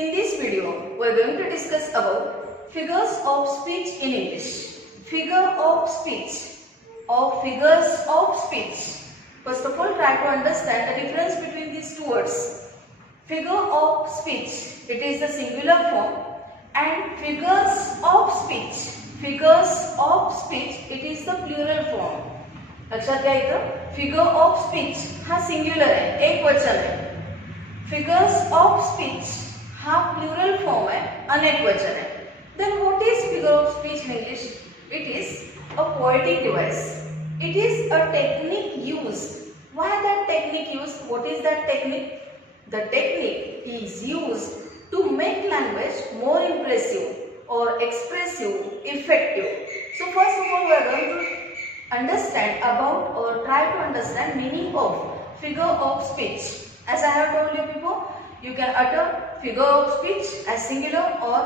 In this video, we are going to discuss about figures of speech in English. Figure of speech or figures of speech. First of all, try to understand the difference between these two words. Figure of speech, it is the singular form, and figures of speech. Figures of speech, it is the plural form. लक्षात घ्या इथं figure of speech हा singular आहे, एक वचन आहे. Figures of speech हा plural form आहे, अनेक वचन आहे. Then what is figure of speech in English? It is a poetic device. It is a technique used. Why that technique used? What is that technique? The technique is used to make language more impressive or expressive, effective. So first of all, we are going to understand about or try to understand meaning of figure of speech. As I have told you before, you can utter figure of speech as singular or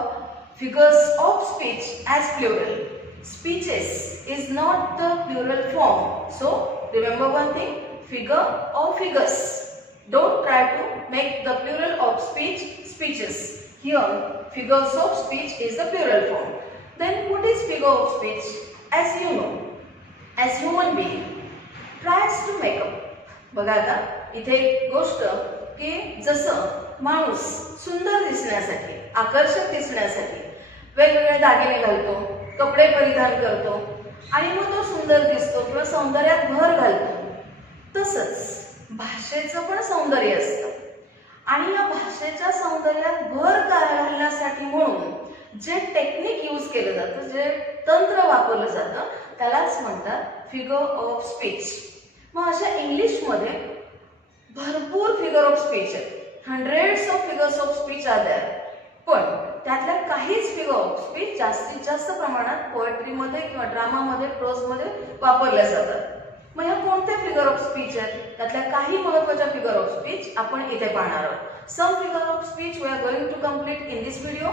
figures of speech as plural. Speeches is not the plural form. So remember one thing, figure or figures. Don't try to make the plural of speech speeches. Here figures of speech is the plural form. Then what is figure of speech? As you know, as human being tries to make up. बघा आता इथे एक गोष्ट की जसं माणूस सुंदर दिसण्यासाठी, आकर्षक दिसण्यासाठी वेगवेगळे दागिने घालतो, कपडे परिधान करतो आणि मग तो सुंदर दिसतो किंवा सौंदर्यात भर घालतो, तसंच भाषेचं पण सौंदर्य असतं. आणि या भाषेच्या सौंदर्यात भर घालण्यासाठी म्हणून जे टेक्निक यूज केलं जातं, जे तंत्र वापरलं जातं, त्यालाच म्हणतात फिगर ऑफ स्पीच. मग अशा इंग्लिशमध्ये भरपूर फिगर ऑफ स्पीच आहेत. Hundreds of figures of speech are there. पण त्यातल्या काहीच फिगर ऑफ स्पीच जास्तीत जास्त प्रमाणात पोएट्रीमध्ये किंवा ड्रामामध्ये, प्रोजमध्ये वापरल्या जातात. मग ह्या कोणत्या फिगर ऑफ स्पीच आहेत? त्यातल्या काही महत्त्वाच्या फिगर ऑफ स्पीच आपण इथे पाहणार आहोत. Some figure of speech we are going to complete in this video.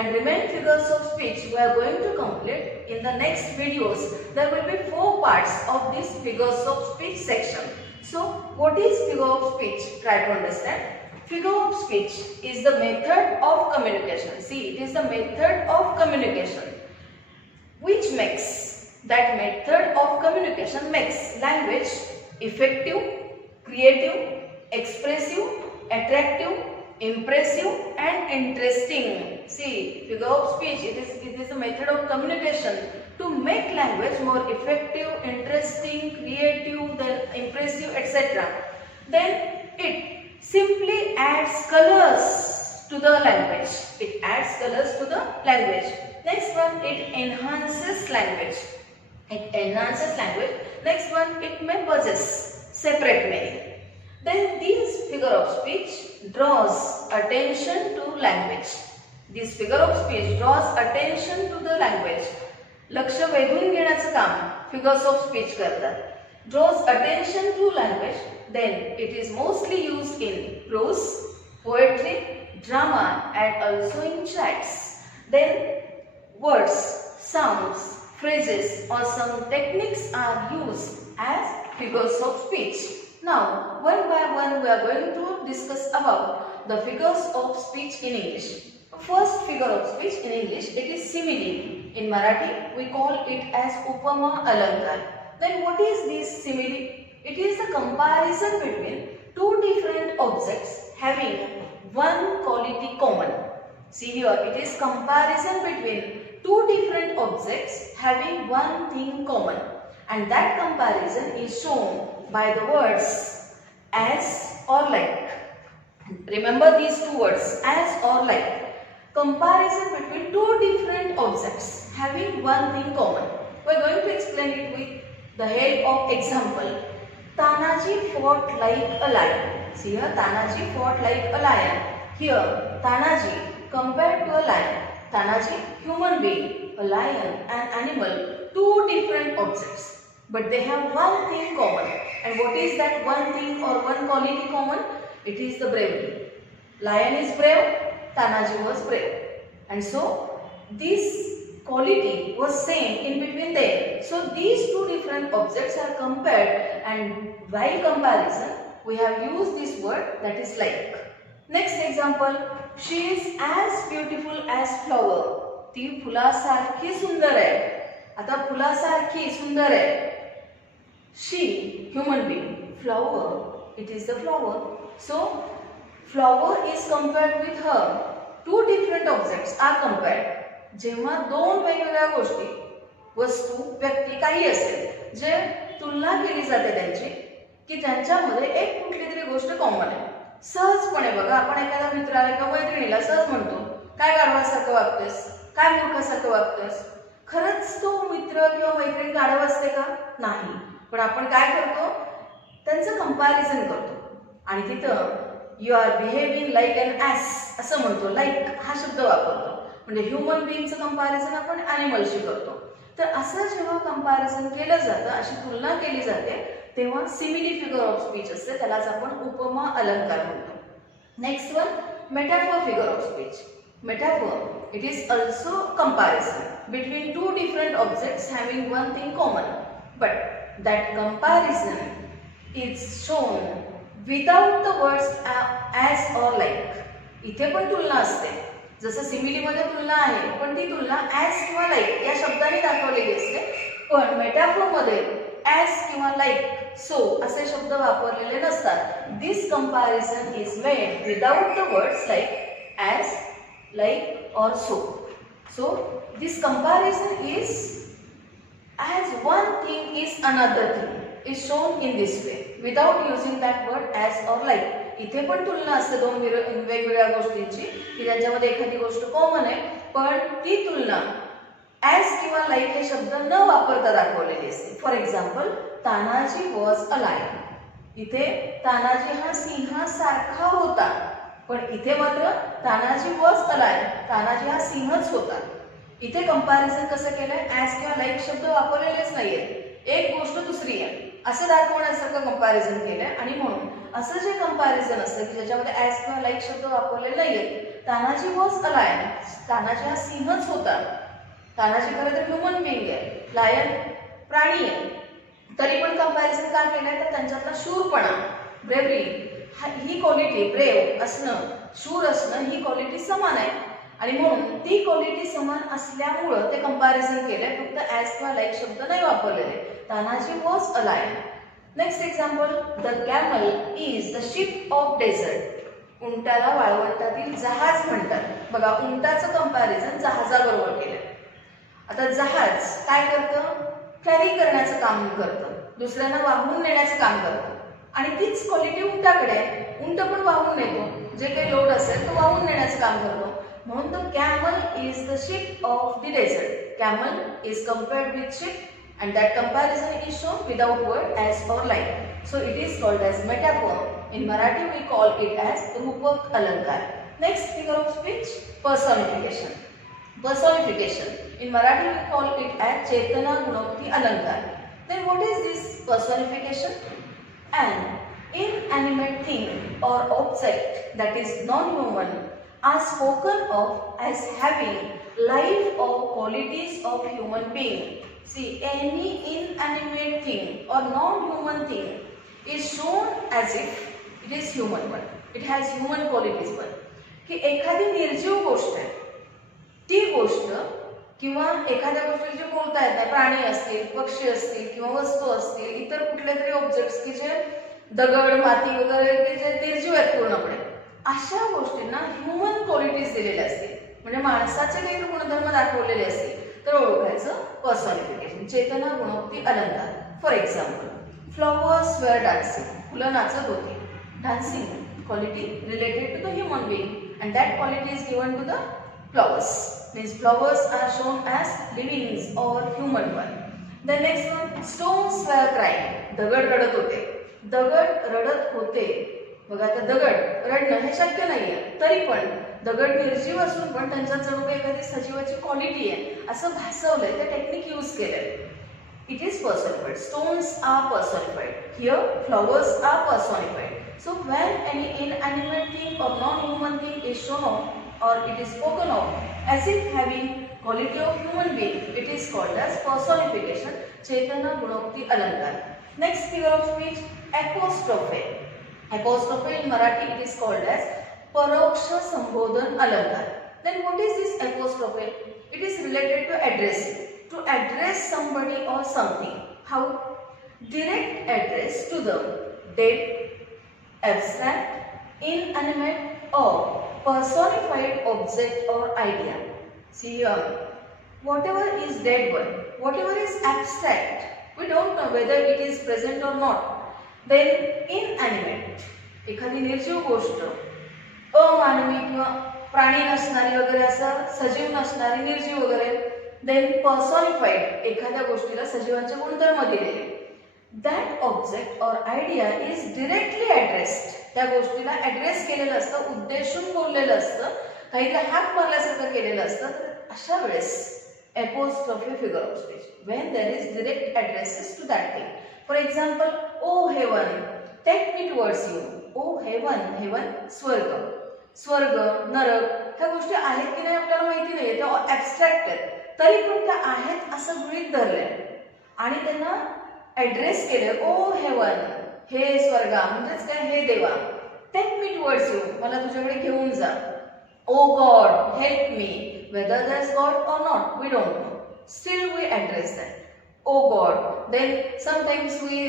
And remain figures of speech we are going to complete in the next videos. There will be 4 parts of this figures of speech section. So what is figure of speech? Try to understand. Figure of speech is the method of communication. See, it is the method of communication which makes, that method of communication makes language effective, creative, expressive, attractive, impressive and interesting. See, figure of speech, it is a method of communication to make language more effective, interesting, creative, then impressive, etc. Then it simply adds colors to the language. It adds colors to the language. Next one, it enhances language. It enhances language. Next one, it may possess separate meaning. Then this figure of speech draws attention to language. This figure of speech draws attention to the language. लक्ष वेधून घेण्याचं काम figures of speech करतात. Draws attention to language. Then it is mostly used in prose, poetry, drama and also in chants. Then words, sounds, phrases or some techniques are used as figures of speech. Now, one by one we are going to discuss about the figures of speech in English. First figure of speech in English, it is simile. In Marathi, we call it as upama alankar. Then what is this simile? It is the comparison between two different objects having one quality common. See here, it is comparison between two different objects having one thing common. And that comparison is shown by the words as or like. Remember these two words, as or like. Comparison between two different objects having one thing common. We are going to explain it with the help of example. Tanaji fought like a lion. See here, Tanaji fought like a lion. Here, Tanaji compared to a lion. Tanaji, human being, a lion, an animal, two different objects. But they have one thing common. And what is that one thing or one quality common? It is the bravery. Lion is brave, Tanaji was brave. And so this quality was same in between them. So these two different objects are compared, and while comparison we have used this word that is like. Next example, she is as beautiful as flower. ती फुलासारखी सुंदर आहे. आता फुलासारखी सुंदर आहे. She human being, flower it is the flower. So flower is compared with her. Two different objects are compared. जेव्हा दोन वेगवेगळ्या गोष्टी, वस्तू, व्यक्ती, काही असेल जे तुलना केली जाते त्यांची, की त्यांच्यामध्ये एक कुठली तरी गोष्ट कॉमन आहे. सहजपणे बघा, आपण एखाद्या मित्राला किंवा मैत्रिणीला सहज म्हणतो, काय गाढवासारखं वागतेस, काय मूर्खासारखं वागतेस. खरंच तो मित्र किंवा मैत्रीण गाढव असते का? नाही. पण आपण काय करतो, त्यांचं कंपॅरिझन करतो आणि तिथं you are behaving like an ass असं म्हणतो. लाईक हा शब्द वापरतो. म्हणजे ह्युमन बिईंगचं कंपॅरिझन आपण ॲनिमलशी करतो. तर असं जेव्हा कंपॅरिझन केलं जातं, अशी तुलना केली जाते, तेव्हा सिमिली फिगर ऑफ स्पीच असते. त्यालाच आपण उपमा अलंकार म्हणतो. Next one, metaphor figure of speech. Metaphor it is also comparison between two different objects having one thing common, but that comparison is shown without the words as or like. इथे पण तुलना असते, जसं सिमिलीमध्ये तुलना आहे, पण ती तुलना as किंवा like या शब्दाने दाखवलेली असते. पण मेटाफोरमध्ये as किंवा like, so असे शब्द वापरलेले नसतात. This comparison is made without the words like, as, like or so. So this comparison is as one thing is another thing is shown in this way without using that word as or like. इथे पण तुलना असते दोन वेगवेगळ्या गोष्टींची, की ज्याच्यामध्ये एखादी गोष्ट कॉमन आहे, पण ती तुलना as किंवा like हे शब्द न वापरता दाखवलेली असते. For example, Tanaji was a lion. इथे तानाजी हा सिंहासारखा होता, पण इथे मात्र Tanaji was a lion, Tanaji हा सिंहच होता. इथे कंपॅरिझन कसं केलंय, ॲज किंवा लाईक शब्द वापरलेलेच नाहीये, एक गोष्ट दुसरी आहे असं दाखवण्यासारखं कंपॅरिझन केलंय. आणि म्हणून असं जे कंपॅरिझन असतं की ज्याच्यामध्ये ॲज किंवा लाईक शब्द वापरलेले नाहीयेत, Tanaji was a lion, Tanaji हा सिंहच होता. तानाजी खरं तर ह्युमन बिईंग आहे, लायन प्राणी आहे, तरी पण कंपॅरिझन का केलंय, तर त्यांच्यातला शूरपणा, ब्रेवरी, ही क्वालिटी, ब्रेव असणं, शूर असणं, ही क्वालिटी समान आहे. आणि म्हणून ती क्वालिटी समान असल्यामुळं ते कंपॅरिझन केलंय, फक्त ॲज किंवा लाईक शब्द नाही वापरलेले. Tanaji was a lion. Next example, the camel is the ship of desert. उंटाला वाळवंटातील जहाज म्हणतात. बघा, उंटाचं कंपॅरिझन जहाजाबरोबर केलंय. आता जहाज काय करतं, कॅरी करण्याचं काम करतं, दुसऱ्यांना वाहून नेण्याचं काम करतं. आणि तीच क्वालिटी उंटाकडे आहे. उंट पण वाहून नेतो, जे काही लोड असेल तो वाहून नेण्याचं काम करतो. म्हणून the camel is the ship of the desert. Camel is compared with ship and that comparison is shown without word as or like. So it is called as metaphor. In Marathi we call it as rupak alankar. Next figure of speech, personification. Personification. In Marathi we call it as Chetana Gunokti Alankar. Then what is this personification? An inanimate thing or object that is non-human are spoken of as having life or qualities of human being. See, any inanimate thing or non-human thing is shown as if it is human one. It has human qualities one. की एखादी निर्जीव गोष्ट आहे, ती गोष्ट किंवा एखाद्या गोष्टी जे बोलता येत नाही, प्राणी असतील, पक्षी असतील किंवा वस्तू असतील, इतर कुठले तरी ऑब्जेक्ट्स की जे दगड, माती वगैरे की जे निर्जीव आहेत पूर्णपणे, अशा गोष्टींना ह्युमन क्वालिटीज दिलेल्या असतील. म्हणजे माणसाचे काही गुणधर्म दाखवलेले असतील तर ओळखायचं पर्सॉनिफिकेशन. चेतना गुणोक्ती अलंकार. For example, flowers were dancing. फुलं नाचत होती. Dancing quality related to the human being and that quality is given to the flowers. Means flowers are shown as livings or human one. The next one, stones were crying. दगड रडत होते. दगड रडत होते. बघा, आता दगड रडणं हे शक्य नाहीये, तरी पण दगड निर्जीव असून पण त्यांच्यात जणू काही एखादी सजीवाची क्वालिटी आहे असं भासवलंय, ते टेक्निक यूज केलंय. It is personified. Stones are personified. Here, flowers are personified. So when any inanimate thing or non-human thing is shown off, or it is spoken of as if having quality of human being, it is called as personification. Chetana Gunokti Alankar. Next figure of speech, apostrophe. Apostrophe in Marathi it is called as परोक्ष संबोधन अलंकार. Then what is this apostrophe? It is related to addressing. To address somebody or something. How? Direct address to the dead, abstract, inanimate or personified object or idea. See here, whatever is dead one, whatever is abstract, we don't know whether it is present or not. Then inanimate, एखादी निर्जीव गोष्ट, अमानवी किंवा प्राणी नसणारी वगैरे असं सजीव नसणारी निर्जीव वगैरे. देन पर्सॉनिफाईड, एखाद्या गोष्टीला सजीवांचे गुणधर्म दिलेले. दॅट ऑब्जेक्ट और आयडिया इज डिरेक्टली ॲड्रेस्ड, त्या गोष्टीला ॲड्रेस केलेलं असतं, उद्देशून बोललेलं असतं, काहीतरी हात मारल्यासारखं केलेलं असतं. तर अशा वेळेस apostrophe figure of speech, when there is direct addresses to that thing. For example, oh heaven, take me towards you. Oh heaven, heaven, स्वर्ग, स्वर्ग, नरक, ह्या गोष्टी आहेत की नाही आपल्याला माहिती नाही, त्या ॲब्स्ट्रॅक्ट आहेत, तरी पण त्या आहेत असं गृहीत धरले आणि त्यांना ॲड्रेस केले. ओ हेवन, हे स्वर्गा, म्हणजेच काय, हे देवा. टेक मी टुवर्ड्स यू, मला तुझ्याकडे घेऊन जा. Oh God, help me. Whether there is God or not, we don't know. Still we address that. Oh God. Then sometimes we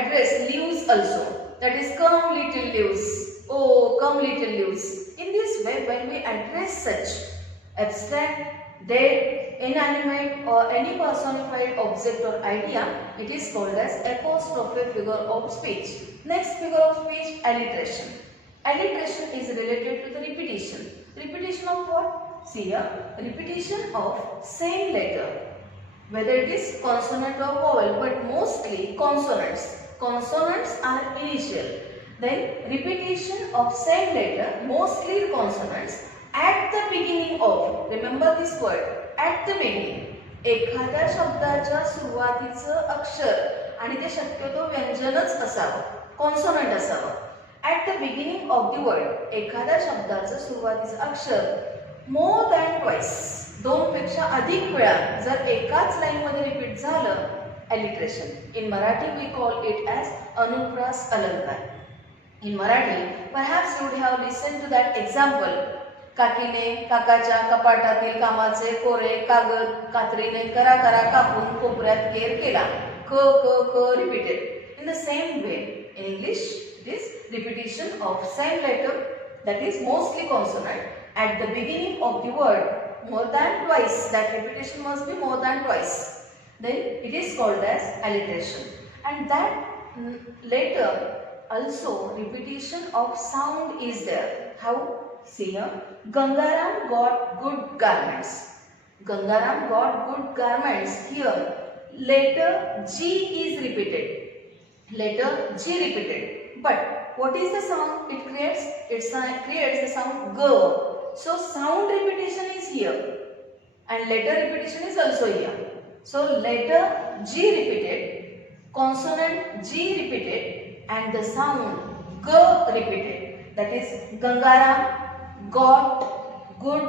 address leaves also. That is, come little leaves. Oh, come little leaves. In this way, when we address such abstract, dead, inanimate or any personified object or idea, it is called as apostrophe figure of speech. Next figure of speech, alliteration. Alliteration is related to the repetition. Repetition of what? See here, repetition of same letter, whether it is consonant or vowel, but mostly consonants. Consonants are initial. Then repetition of same letter, mostly consonants, at the beginning of, remember this word, at the beginning. एखाद्या शब्दाच्या सुरुवातीचं अक्षर आणि ते शक्यतो व्यंजनच असावं, consonant असावं. At the beginning of the word, एखाद्या शब्दाचं सुरुवातीचं अक्षर more than twice, दोन पेक्षा अधिक वेळा जर एकाच लाईन मध्ये रिपीट झालं, alliteration. In Marathi we call it as अनुप्रास अलंकार. In Marathi, perhaps you would have listened to that example. काकीने काकाच्या कपाटातील कामाचे कोरे कागद कात्रीने करा करा कापून कोपऱ्यात केर केला. क क क repeated. In the same way, in English, it is repetition of same letter, that is mostly consonant, at the beginning of the word more than twice. That repetition must be more than twice. Then it is called as alliteration. And that later also repetition of sound is there. How? See here, Gangaram got good garments. Gangaram got good garments. Here letter G is repeated. Letter G repeated. But what is the sound it creates? It creates the sound G. So sound repetition is here and letter repetition is also here. So letter G repeated, consonant G repeated and the sound G repeated. That is, Gangaram got good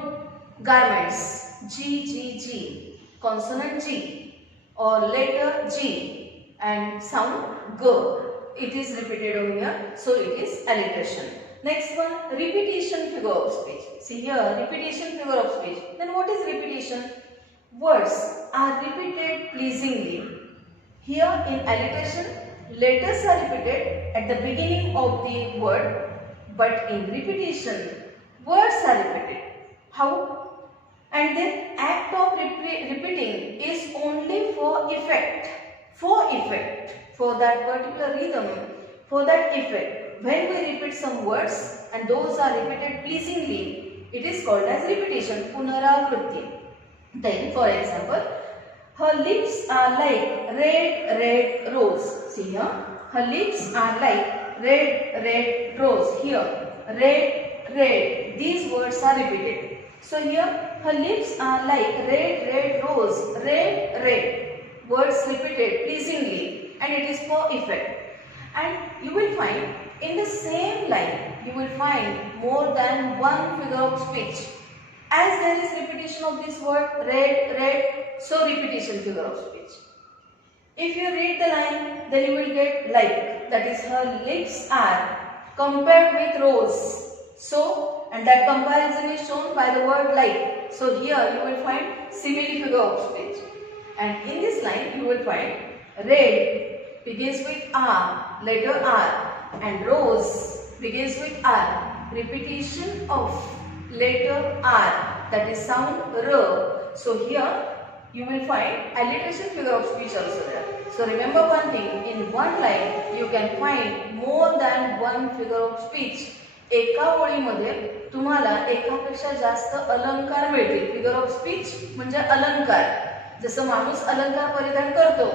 garments. G G G, consonant G or letter G and sound G. It is repeated over here, so it is alliteration. Next one, repetition figure of speech. See here, repetition figure of speech. Then what is repetition? Words are repeated pleasingly. Here in alliteration, letters are repeated at the beginning of the word, but in repetition, words are repeated. How? And then act of repeating is only for effect. For effect, for that particular rhythm, for that effect. When we repeat some words and those are repeated pleasingly, it is called as repetition, punaravritti. Then, for example, her lips are like red, red rose. See here, her lips are like red, red rose. Here, red, red. These words are repeated. So here, her lips are like red, red rose. Red, red. Words repeated pleasingly, and it is for effect. And you will find in the same line, you will find more than one figure of speech. As there is repetition of this word red, red, so repetition figure of speech. If you read the line, then you will get like, that is, her lips are compared with rose. So, and that comparison is shown by the word like. So here you will find simile figure of speech. And in this line you will find red begins with R, letter R, and rose begins with R. Repetition of letter R, that is sound R. So here you will find alliteration figure of speech also there. So remember one thing, in one line you can find more than one figure of speech. एका ओळीमध्ये तुम्हाला एकापेक्षा जास्त अलंकार मिळतील. Figure of speech म्हणजे अलंकार. जसं माणूस अलंकार परिधान करतो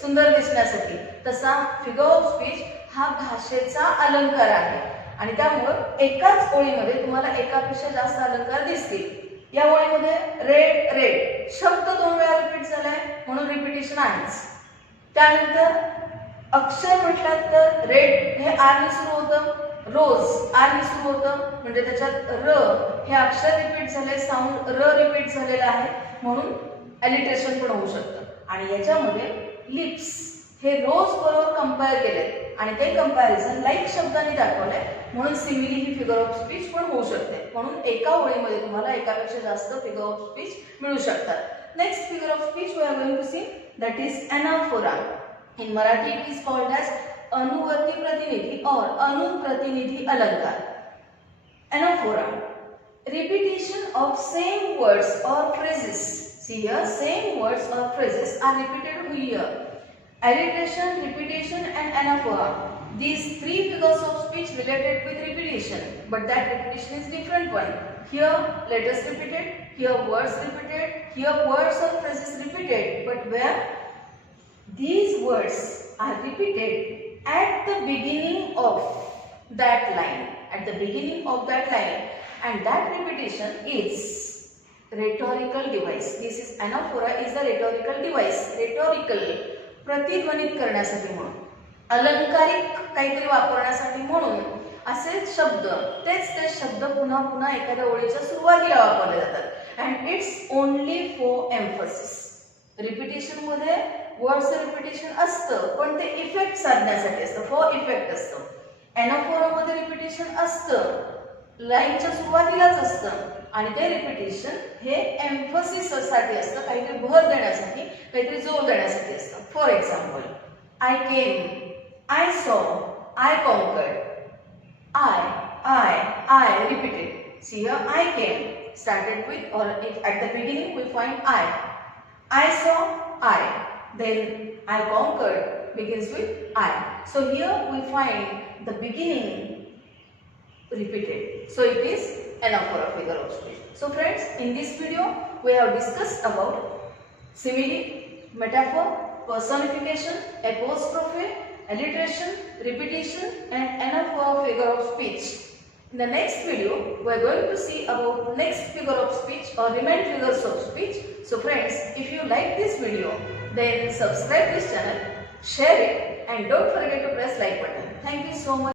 सुंदर दिसण्यासाठी, तसा फिगर ऑफ स्पीच हा भाषेचा अलंकार आहे. आणि त्यामुळे एकाच ओळीमध्ये तुम्हाला एकापेक्षा जास्त अलंकार दिसतील. या ओळीमध्ये रेड रेड शब्द 2 वेळा रिपीट झालाय म्हणून रिपिटेशन आहेच. त्यानंतर अक्षर म्हटलं तर रेड हे आर ने सुरू होतं, रोज आर ने सुरू होतं म्हणजे त्याच्यात र हे अक्षर रिपीट झाले, साऊंड र रिपीट झालेला आहे म्हणून अलिटरेशन पण होऊ शकतं. आणि याच्यामध्ये लिप्स हे रोज बरोबर कंपेअर केले आणि ते कंपॅरिझन लाईक शब्दाने दाखवले म्हणून simile he figure of speech पण होऊ शकते. म्हणून एका ओळीमध्ये तुम्हाला एकापेक्षा जास्त फिगर ऑफ स्पीच मिळू शकतात. Next figure of speech we are going to see, that is anaphora. In Marathi it is called as अनुवर्ती प्रतिनिधि और अनुप्रतिनिधि अलंकार. Anaphora, repetition of same words or phrases. See here, same words or phrases are repeated here. Alliteration, repetition and anaphora. These 3 figures of speech related with repetition, but that repetition is different one. Here letters repeated, here words repeated, here words or phrases repeated, but where these words are repeated at the beginning of that line, at the beginning of that line, and that repetition is rhetorical device. This is anaphora is the rhetorical device. Rhetorical प्रतिध्वनित करण्यासाठी म्हणून, अलंकारिक काहीतरी वापरण्यासाठी म्हणून असे शब्द, तेच शब्द पुन्हा पुन्हा एखाद्या ओळीच्या सुरुवातीला वापरले जातात. And it's only for emphasis. Repetition मध्ये वर्ड्स रिपिटेशन असतं पण ते इफेक्ट साधण्यासाठी असतं, फॉर इफेक्ट असतं. एनाफोरा मध्ये रिपिटेशन असतं, लाईनच्या सुरुवातीलाच असतं आणि ते रिपिटेशन हे एम्फसिस साठी असतं, काहीतरी भर देण्यासाठी, काहीतरी जोर देण्यासाठी असतं. For example, I came, I saw, I conquered, I repeated. See here, I came started with, or at the beginning we find I saw, I, then I conquered begins with I. So here we find the beginning repeated. So it is anaphora figure of speech. So friends, in this video we have discussed about simile, metaphor, personification, apostrophe, alliteration, repetition and anaphora figure of speech. In the next video we are going to see about next figure of speech or remaining figures of speech. So friends, if you like this video, then subscribe this channel, share it and don't forget to press like button. Thank you so much.